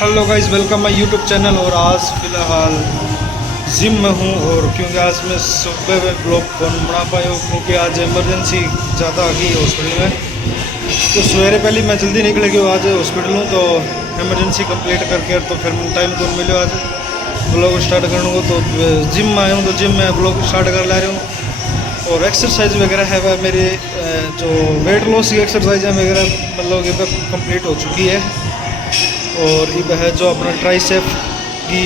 Hello guys, welcome my YouTube channel. और आज फ़िलहाल जिम में हूँ और क्योंकि आज मैं सुबह में ब्लॉग कौन बना पाया हूँ क्योंकि आज इमरजेंसी ज़्यादा आ गई हॉस्पिटल में। तो सवेरे पहले मैं जल्दी निकल गया आज हॉस्पिटल हूँ, तो इमरजेंसी कंप्लीट करके तो फिर टाइम तो मिलो आज ब्लॉग स्टार्ट करने को। तो जिम में आया हूँ, तो जिम में ब्लॉग स्टार्ट कर ला रहा हूँ। और एक्सरसाइज वगैरह है वह मेरी जो वेट लॉस की एक्सरसाइज है वगैरह मतलब ये कंप्लीट हो चुकी है। और ये है जो अपना ट्राइसेप की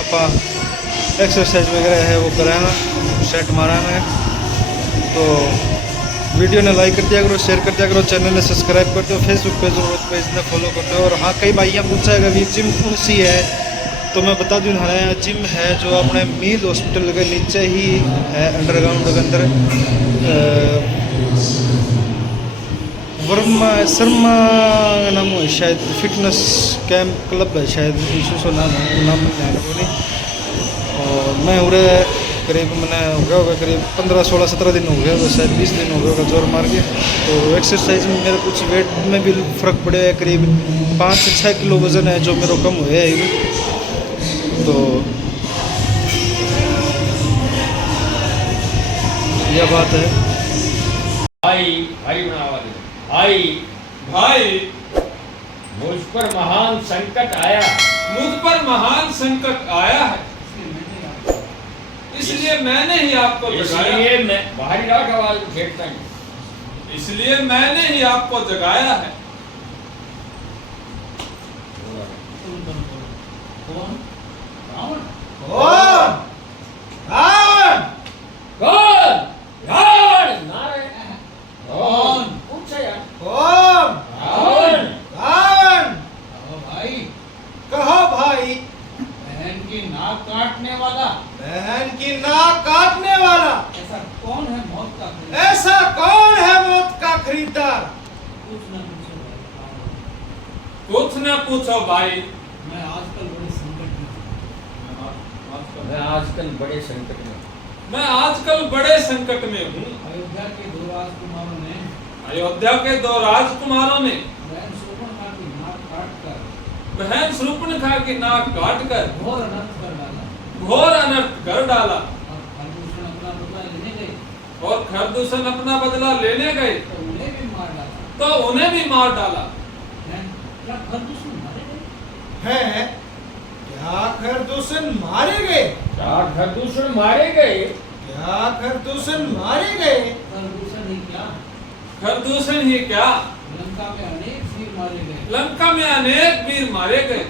अपा एक्सरसाइज वगैरह है वो कराना सेट मारा है। तो वीडियो ने लाइक कर दिया करो, शेयर कर दिया करो, चैनल ने सब्सक्राइब कर दो, फेसबुक पेज ने फॉलो कर दो। और हाँ, कई भाइयाँ पूछा है कि जिम कौन सी है, तो मैं बता दूँ हमारे यहाँ जिम है जो अपने मीर हॉस्पिटल के नीचे ही है, अंडरग्राउंड के अंदर वर्मा शर्मा नाम है शायद, फिटनेस कैंप क्लब है शायद, इशू नाम नहीं। और मैं उरे करीब मैंने हो गया होगा करीब 15-16-17 दिन हो गया, तो शायद 20 दिन हो गया होगा जोर मार के। तो एक्सरसाइज में मेरे कुछ वेट में भी फ़र्क पड़े है, करीब 5 से 6 किलो वज़न है जो मेरा कम हुआ है। तो यह बात है भाई भाई मुझ पर महान संकट आया, मुझ पर महान संकट आया है, इसलिए मैंने ही आपको जगाया। इसलिए मैं बाहरी रात आवाज फेंकता हूँ, इसलिए मैंने ही आपको जगाया है। कौन? रावण नारायण कौन? पूछा यार रावण। भाई कहो भाई, बहन की नाक काटने वाला, बहन की नाक काटने वाला ऐसा कौन है मौत का खरीदार? ऐसा कौन है मौत का खरीदार? कुछ न पूछो भाई। कुछ न पूछो भाई। मैं आजकल बड़े संकट में हूँ। मैं आजकल बड़े संकट में, मैं आजकल बड़े संकट में हूँ। अयोध्या के दो राजकुमारों ने अयोध्या के दो राजकुमारों ने बहन शूर्पणखा की नाक काटकर बहन शूर्पणखा की नाक काटकर घोर अनर्थ कर डाला घोर अनर्थ कर डाला। और खरदूषण अपना बदला लेने और खरदूषण अपना बदला लेने गए गए तो उन्हें भी मार डाला। तो उन्हें भी मार डाला। क्या खरदूषण मारे गए? है क्या खरदूषण मारे गए? क्या खरदूषण मारे गए? क्या खरदूषण मारे गए? खरदूषण ही क्या, खरदूषण ही क्या, लंका में अनेक वीर मारे गए। लंका में अनेक वीर मारे गए।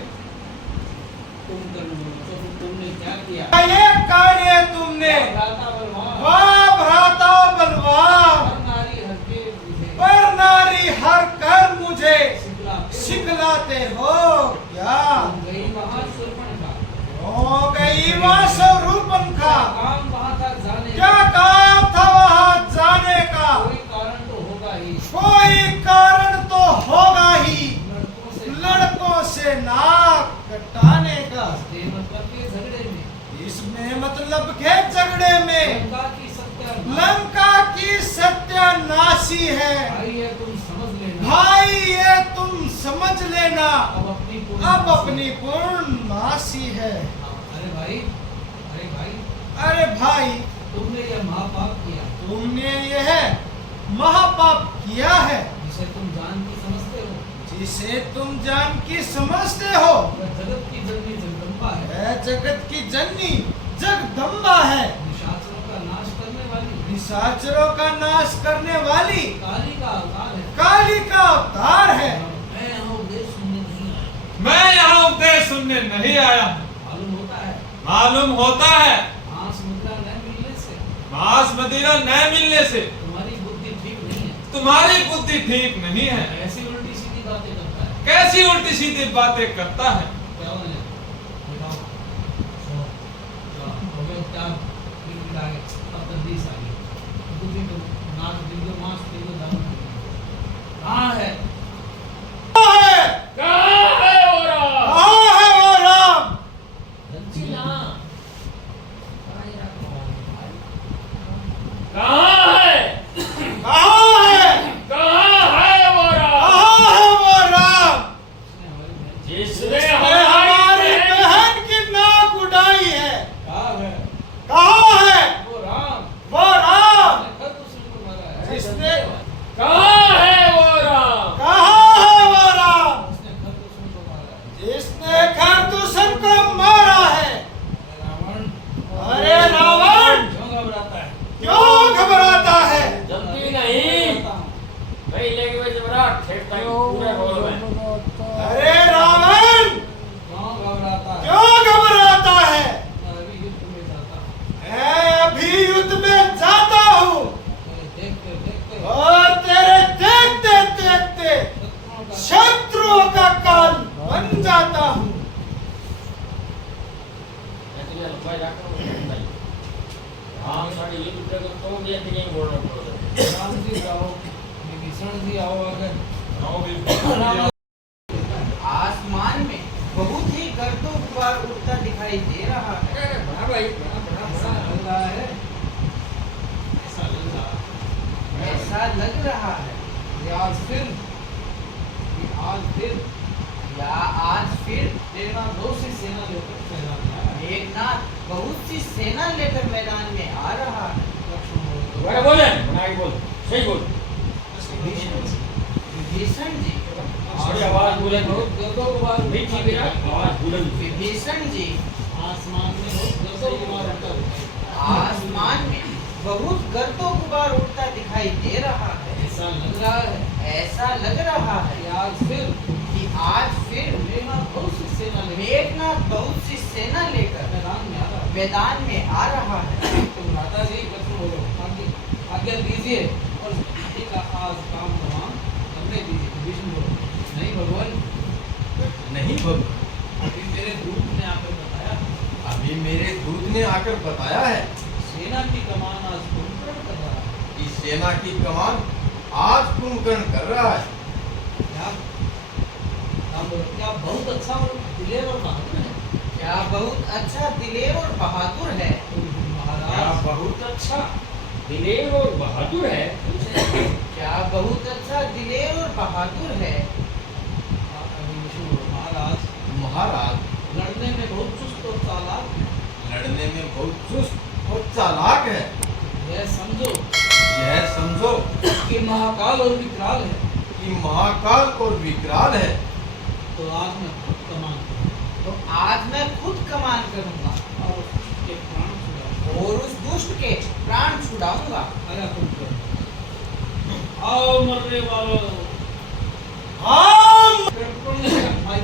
तुमने क्या किया? ये कार्य तुमने, भ्राता बलवान, वाह भ्राता बलवान, पर नारी हर कर मुझे सिखलाते हो क्या? गई वहाँ शूर्पणखा, हो गई वहाँ शूर्पणखा, काम वहाँ था जाने क्या काम था वहाँ जाने का? कोई कारण तो होगा ही। कोई कारण तो होगा ही, लड़कों से लड़कों से नाक कटाने का। मतलब के झगड़े में, इसमें मतलब के झगड़े में लंका की सत्या, लंका की सत्यानाशी है। भाई ये तुम समझ लेना। भाई ये तुम समझ लेना, अब पूर्ण अपनी पूर्णमासी है। अरे भाई, अरे भाई, अरे भाई, तुमने यह महापाप किया तुमने यह महापाप किया है जिसे तुम जान की समझते हो। जिसे तुम जान की समझते हो। वह जगत की जननी जगदम्बा है, वह जगत की जननी जगदम्बा है, निशाचरों का नाश करने वाली, निशाचरों का नाश करने वाली, काली का अवतार है। काली का अवतार है। मैं यहाँ उपदेश सुनने नहीं आया। मैं यहाँ उपदेश सुनने नहीं आया हूँ। मालूम होता है मालूम होता है मांस मुद्रा न मिलने से मांस मदिरा न मिलने से तुम्हारी बुद्धि ठीक नहीं है। तुम्हारी बुद्धि ठीक नहीं है। ऐसी उल्टी सीधी बातें करता है। कैसी उल्टी सीधी बातें करता है। क्या हो गया? बताओ। हो गया क्या? बिल्कुल आ गए। अब तकदीस आ गई। बुद्धि को नाच दिल को मांस दिल को दाम कहाँ है? कहाँ है वो राम? कहाँ है वो राम? धनसी यहाँ। कहाँ ये रखा हुआ है? कहाँ है? कहाँ है? कहाँ है वो राम? कहाँ है वो राम? उसने हमारी बहन जिसने दिखाई दे रहा है। बड़ा भाई बड़ा ऐसा लग रहा है, ऐसा लग रहा है, ऐसा लग रहा है। आज फिर या आज फिर मेघनाथ बहुत सी सेना लेकर मैदान में आया है। मेघनाथ बहुत सी सेना लेकर मैदान में आ रहा है। लक्ष्मण बोले तो, बड़ा बोले बना के बोल सही बोल विभीषण जी, थोड़ी आवाज बोले बहुत गर्दों को बाहर नहीं ठीक है आवाज बुलंद विभीषण जी, आसमान में बहुत गर्दों को बाहर उड़ता है। आसमान में बहुत गर्दों गुबार उड़ता दिखाई दे रहा है। ऐसा लग रहा है ऐसा लग रहा है कि आज फिर कि आज फिर मेघनाथ बहुत सी सेना लेकर मेघनाथ बहुत सी सेना लेकर मैदान में आ रहा है। मैदान में आ रहा है। तो भ्राता जी लक्ष्मण बोलो आज्ञा दीजिए और जी का आज काम तमाम करने दीजिए। विष्णु बोलो नहीं भगवान, नहीं भगवान, अभी मेरे दूत ने आकर बताया अभी मेरे दूत ने आकर बताया है सेना की कमान आज कुंभकर्ण कर रहा है। कि सेना की कमान आज कुंभकर्ण कर रहा है। क्या क्या बहुत अच्छा और दिलेर और बहादुर है। क्या बहुत अच्छा दिलेर और बहादुर है। तो क्या महाराज बहुत अच्छा दिलेर और बहादुर है। क्या बहुत अच्छा दिलेर और बहादुर है। अभी विष्णु बोलो महाराज महाराज लड़ने में बहुत चुस्त और चालाक है। लड़ने में बहुत चुस्त और चालाक है। यह समझो यह समझो कि महाकाल और विकराल है। कि महाकाल और विकराल है। तो आज मैं खुद कमान करूंगा तो आज मैं खुद कमान करूंगा और उसके प्राण छुड़ाऊंगा। और उस दुष्ट के प्राण छुड़ाऊंगा। आया कुंभकर्ण आओ मरने वालों हम भाई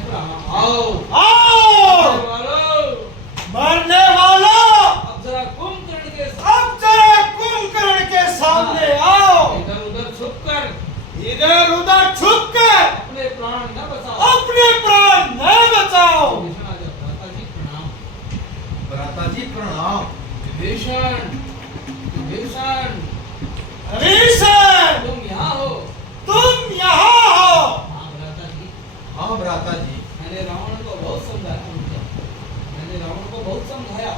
आओ आओ मरने वालों मरने वालों, अब जरा कुंभकर्ण के साथ अब जरा कुंभकर्ण के सामने आओ। इधर उधर छुप कर इधर उधर छुप कर अपने प्राण न बचाओ। अपने प्राण न बचाओ। विभीषण आजा भ्राता जी प्रणाम। भ्राता जी प्रणाम। विभीषण विभीषण विभीषण, तुम यहाँ हो। तुम यहाँ हो। हाँ भ्राता जी, हाँ भ्राता जी, मैंने रावण को बहुत समझाया। मैंने रावण को बहुत समझाया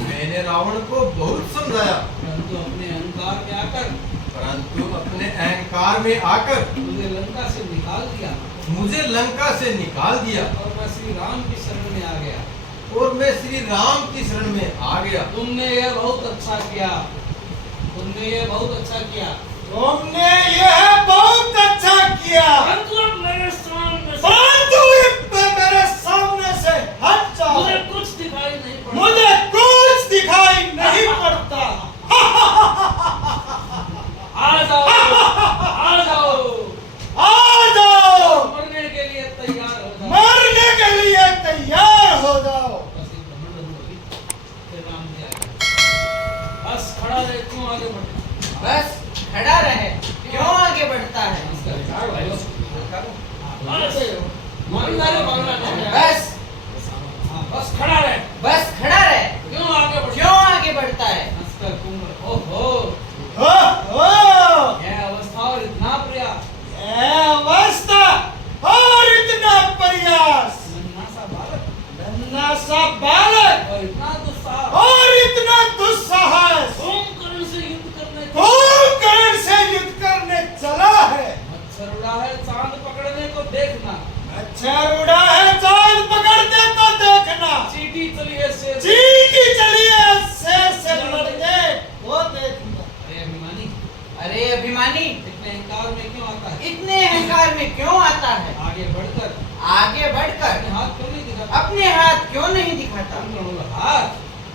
मैंने रावण को बहुत समझाया, परंतु अपने अहंकार में आकर परंतु अपने अहंकार में आकर मुझे लंका से निकाल दिया मुझे लंका से निकाल दिया और मैं श्री राम की शरण में आ गया। और मैं श्री राम की शरण में आ गया। तुमने यह बहुत अच्छा किया। तुमने यह बहुत अच्छा किया। तुमने यह बहुत अच्छा किया। परंतु अब मेरे सामने से परंतु मेरे सामने से हट जाओ। मुझे कुछ दिखाई नहीं पड़ता। मुझे कुछ दिखाई नहीं पड़ता। आ जाओ आ जाओ आ जाओ, मरने के लिए तैयार हो जाओ। मरने के लिए तैयार हो जाओ। बस एक घमंड हुई, फिर राम जी आए। बस खड़ा रहे, क्यों आगे बढ़। बस खड़ा रहे, क्यों आगे बढ़ता है। चार भाई बस बस खड़ा रहे, बस खड़ा रहे, क्यों आगे बढ़। क्यों आगे बढ़ता है। नमस्कार कुंभ। ओहो ओ, यह अवस्था और इतना प्रयास, ये अवस्था और इतना प्रयास, नन्हा सा बालक नन्हा सा बालक और इतना दुस्साहस, और इतना दुस्साहस कुंभकर्ण से युद्ध करने कुंभकर्ण से युद्ध करने चला है। मच्छर उड़ा है चांद पकड़ने को देखना। मच्छर उड़ा है चांद पकड़ने को देखना। चींटी चली है शेर से। चींटी चली है शेर से लड़ने को देखना। अरे अभिमानी, अरे अभिमानी, इतने अहंकार में क्यों आता है। इतने अहंकार में क्यों आता है। आगे बढ़कर आगे बढ़कर अपने हाथ क्यों नहीं दिखाता। अपने हाथ क्यों नहीं दिखाता। कुंभकर्ण बोला हाथ,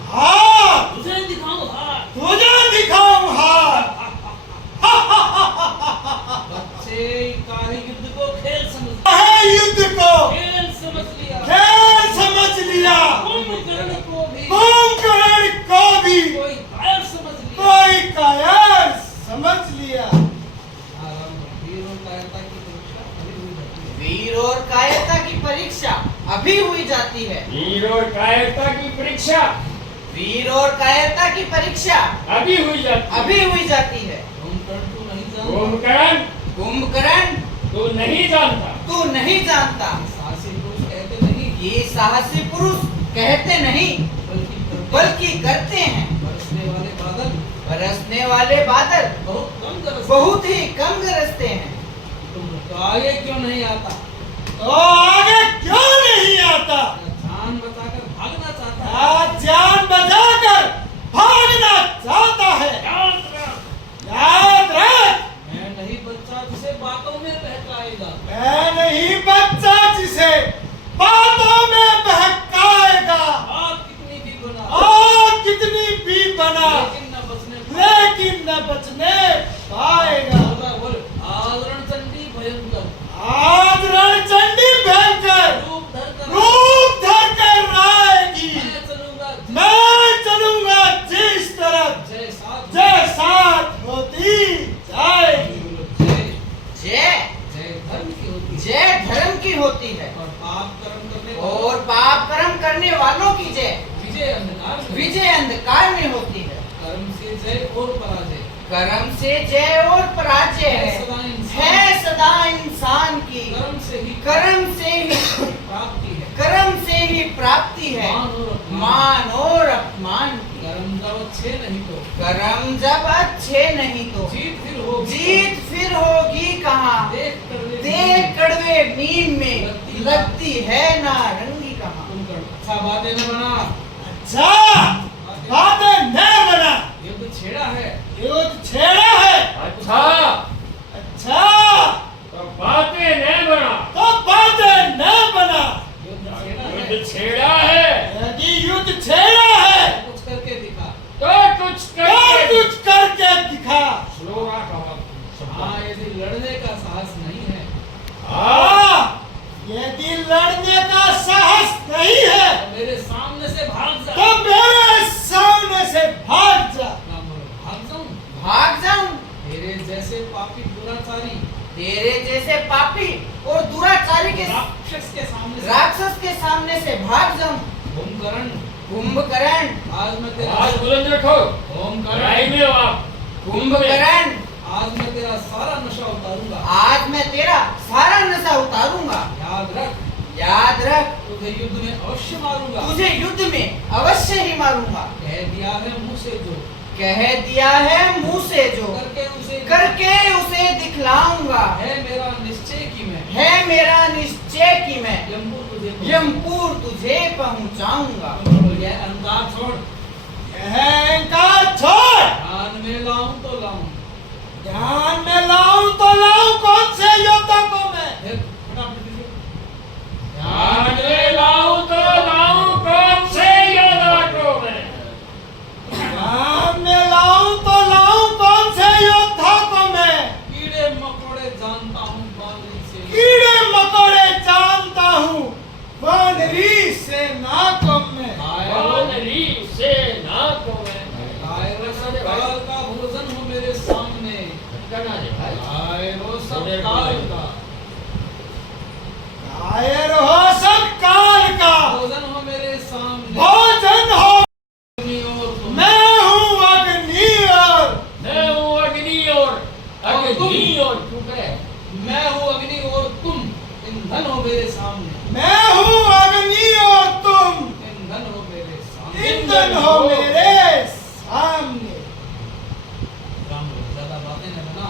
हाँ, तुझे दिखाऊं हाथ। तुझे दिखाऊं हाथ। बच्चे का ही युद्ध को खेल समझ है युद्ध को खेल समझ लिया। खेल समझ लिया। कुंभकर्ण को भी कुंभकर्ण को भी कोई कायर समझ लिया। कोई कायर समझ लिया। आराम वीर और कायरता की परीक्षा अभी हुई जाती है। वीर और कायरता की परीक्षा अभी हुई जाती है। वीर और कायरता की परीक्षा वीर और कायरता की परीक्षा अभी हुई जाती अभी हुई जाती है। कुंभकर्ण तू नहीं जानता। कुंभकर्ण कुंभकर्ण तू नहीं जानता। तू नहीं जानता। साहसी पुरुष कहते नहीं ये साहसी पुरुष कहते नहीं बल्कि करते हैं। बरसने वाले बादल बहुत ही कम गरजते हैं। तो आगे क्यों नहीं आता? तो आगे क्यों नहीं आता? जान बचाकर भागना चाहता है। आज जान बचाकर भागना चाहता है। याद रख, मैं नहीं बच्चा जिसे बातों में बहकाएगा। मैं नहीं बच्चा जिसे बातों में बहकाएगा। आग कितनी भी बना, आग कितनी भी बना, लेकिन न बचने लेकिन न बचने पाएगा। बोल, आज रणचंडी भयंकर आज रणचंडी भयंकर रूप धर कर आएगी। मैं चलूंगा जिस तरफ जय साथ होती जाएगी। जय धर्म की होती है और पाप कर्म करने वालों की जय विजय अंधकार में होती है। कर्म से जय और पराजय, कर्म से जय और पराजय है सदा इंसान की। कर्म से ही प्राप्ति है, कर्म से ही प्राप्ति है मान और अपमान की। कर्म जब अच्छे नहीं तो कर्म जब अच्छे नहीं तो जीत फिर होगी कहाँ? देख कड़वे नीम में लगती है नारंगी कहाँ? अच्छा बातें न बना, अच्छा बातें न बना, युद्ध छेड़ा है। युद्ध छेड़ा है। अच्छा अच्छा तो बातें न बना, तो बातें न बना। युद्ध छेड़ा है यदि युद्ध छेड़ा है कुछ करके दिखा। तो कुछ तो कर कुछ करके दिखा। श्लोका का हाँ, यदि लड़ने का साहस नहीं है यदि लड़ने का साहस नहीं है तो मेरे सामने से भाग जा। तो मेरे सामने से भाग जा। भाग जाऊं? भाग जाऊं? तेरे जैसे पापी दुराचारी तेरे जैसे पापी और दुराचारी के राक्षस के सामने से भाग जाऊं? कुंभकर्ण आज मैं तेरा आज बुलंद रखो। ओमकरण में आप कुंभकर्ण आज मैं तेरा सारा नशा उतारूंगा। आज मैं तेरा सारा नशा उतारूंगा। याद रख तुझे युद्ध में अवश्य मारूंगा। तुझे युद्ध में अवश्य ही मारूंगा। कह दिया है मुंह से जो, कह दिया है मुंह से जो, करके उसे दिखलाऊंगा। है मेरा निश्चय कि मैं, है मेरा निश्चय कि मैं यमपुर तुझे यमपुर तुझे पहुंचाऊंगा। यह अहंकार छोड़, अहंकार छोड़। ध्यान में लाऊं तो लाऊं, ध्यान में लाऊं तो लाऊं कौन से योद्धा को मैं? फटाफट दीजिए। ध्यान में लाऊं तो लाऊं कौन से योद्धा को मैं? ध्यान में लाऊं तो लाऊं कौन से योद्धा को मैं? कीड़े मकोड़े जानता हूँ बानरी से, कीड़े मकोड़े जानता हूँ वानरी सेना को मैं। वानरी सेना को मैं। आए वो सब काल का भोजन हो मेरे सामने। करना है भाई। आए वो सब काल का कायर हो सब काल का भोजन हो मेरे सामने। भोजन हो। अग्नि और तुम, मैं हूँ अग्नि और मैं हूँ अग्नि और चुप रहे। मैं हूँ अग्नि और तुम ईंधन हो मेरे सामने। मैं हूँ अग्नि और तुम ईंधन हो मेरे सामने। ईंधन हो मेरे सामने। ज्यादा बातें न बना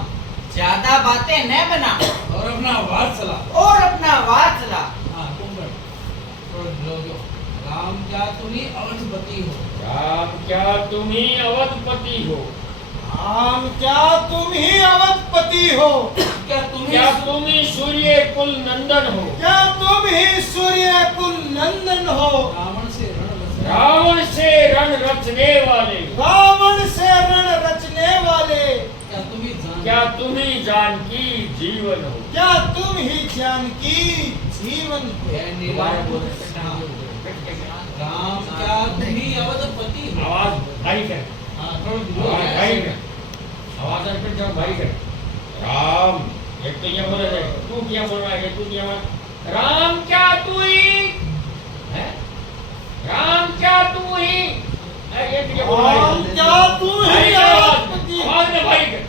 ज्यादा बातें न बना और अपना वाद चला। और अपना वाद चला। हाँ कुंभकर्ण, थोड़ा लो। राम क्या तुम ही अवधपति हो? राम क्या तुम ही अवधपति हो? राम क्या तुम ही अवधपति हो? क्या तुम ही सूर्य कुल नंदन हो? क्या तुम ही सूर्य कुल नंदन हो? रावण से रण रचने वाले, रावण से रण रचने वाले, क्या तुम ही जानकी जीवन हो? क्या तुम ही जानकी जीवन हो? राम क्या तुम ही अवधपति हो? आवाज भाई कर। आवाज भाई कर। आवाज कर जाओ भाई कर। राम एक तो ये बोल रहे तू क्या बोल रहा है? तू क्या बोल? राम क्या तू ही है? राम क्या तू ही ये क्या बोल रहा राम है? क्या तुम ही अवधपति? आवाज में भाई कर।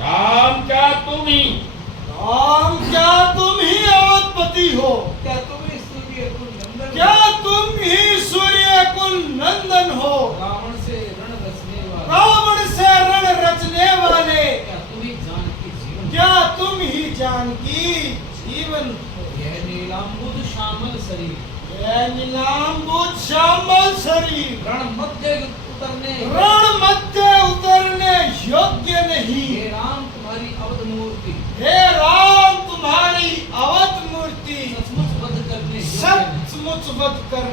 राम क्या तुम ही? राम क्या तुम ही अवधपति हो? क्या तुम ही सूर्य कुल नंदन हो? क्या तुम जानकी जीवन हो। यह नीलांबुद श्यामल शरीर यह नीलांबुद श्यामल शरीर रण मध्य उतरने रण मध्य उतरने योग्य नहीं। हे राम तुम्हारी अवध मूर्ति हे राम तुम्हारी अवध मूर्ति सचमुच वध करने योग्य नहीं। सचमुच वध करने